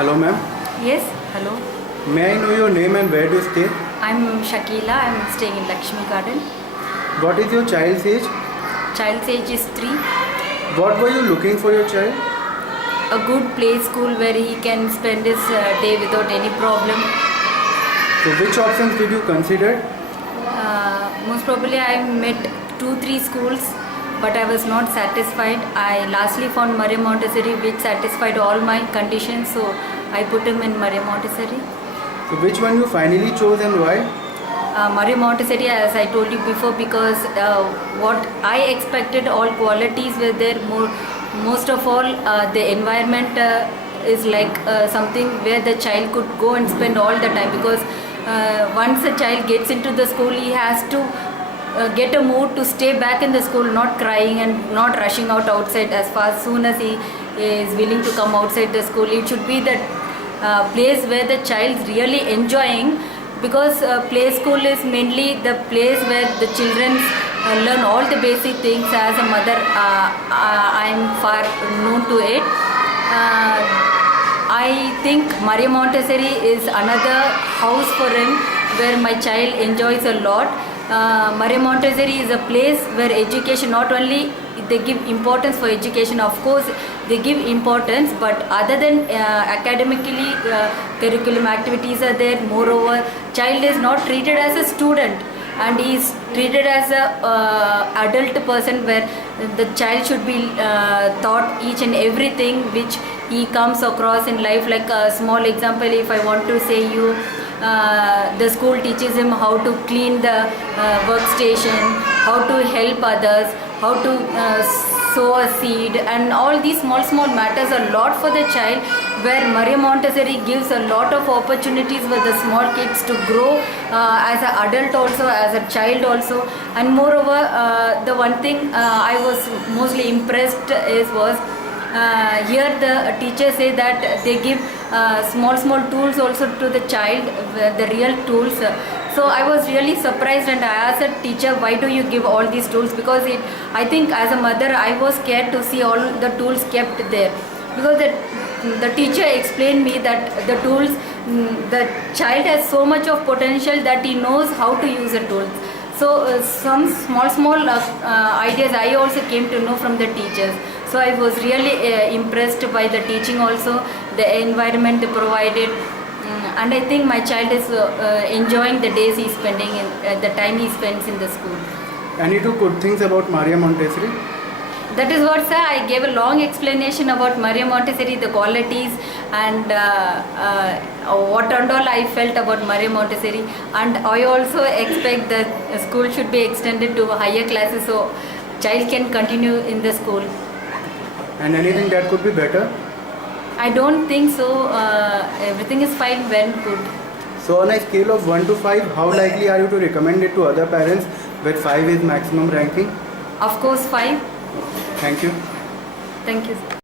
Hello, ma'am. Yes, hello. May I know your name and where do you stay? I'm Shakila. I'm staying in Lakshmi Garden. What is your child's age? Child's age is 3. What were you looking for your child? A good play school where he can spend his day without any problem. So, which options did you consider? Most probably I met 2-3 schools, but I was not satisfied. I lastly found Maria Montessori, which satisfied all my conditions, so I put him in Maria Montessori. So, which one you finally chose and why? Maria Montessori, as I told you before, because what I expected, all qualities were there. Most of all, the environment is like something where the child could go and spend all the time, because once a child gets into the school, he has to get a mood to stay back in the school, not crying and not rushing out outside as soon as he is willing to come outside the school. It should be the place where the child is really enjoying, because play school is mainly the place where the children learn all the basic things. As a mother, I am far known to it. I think Maria Montessori is another house for him where my child enjoys a lot. Maria Montessori is a place where education, not only they give importance for education, of course they give importance, but other than academically, curriculum activities are there. Moreover, child is not treated as a student, and he is treated as a adult person, where the child should be taught each and everything which he comes across in life. Like a small example, if I want to say you, the school teaches him how to clean the workstation, how to help others, how to sow a seed, and all these small matters a lot for the child, where Maria Montessori gives a lot of opportunities for the small kids to grow as an adult also, as a child also. And moreover, the one thing I was mostly impressed was here the teachers say that they give small tools also to the child, the real tools. So I was really surprised, and I asked the teacher, why do you give all these tools? Because I think as a mother I was scared to see all the tools kept there, because the teacher explained me that the tools, the child has so much of potential that he knows how to use the tools. So some small ideas I also came to know from the teachers. So I was really impressed by the teaching also, the environment they provided, and I think my child is enjoying the days he's spending in the time he spends in the school. Any two good things about Maria Montessori? That is what, sir, I gave a long explanation about Maria Montessori, the qualities, and what and all I felt about Maria Montessori. And I also expect that school should be extended to higher classes, so child can continue in the school. And anything that could be better? I don't think so. Everything is fine, well, good. So, on a scale of 1 to 5, how likely are you to recommend it to other parents, where 5 is maximum ranking? Of course, 5. Thank you. Thank you, sir.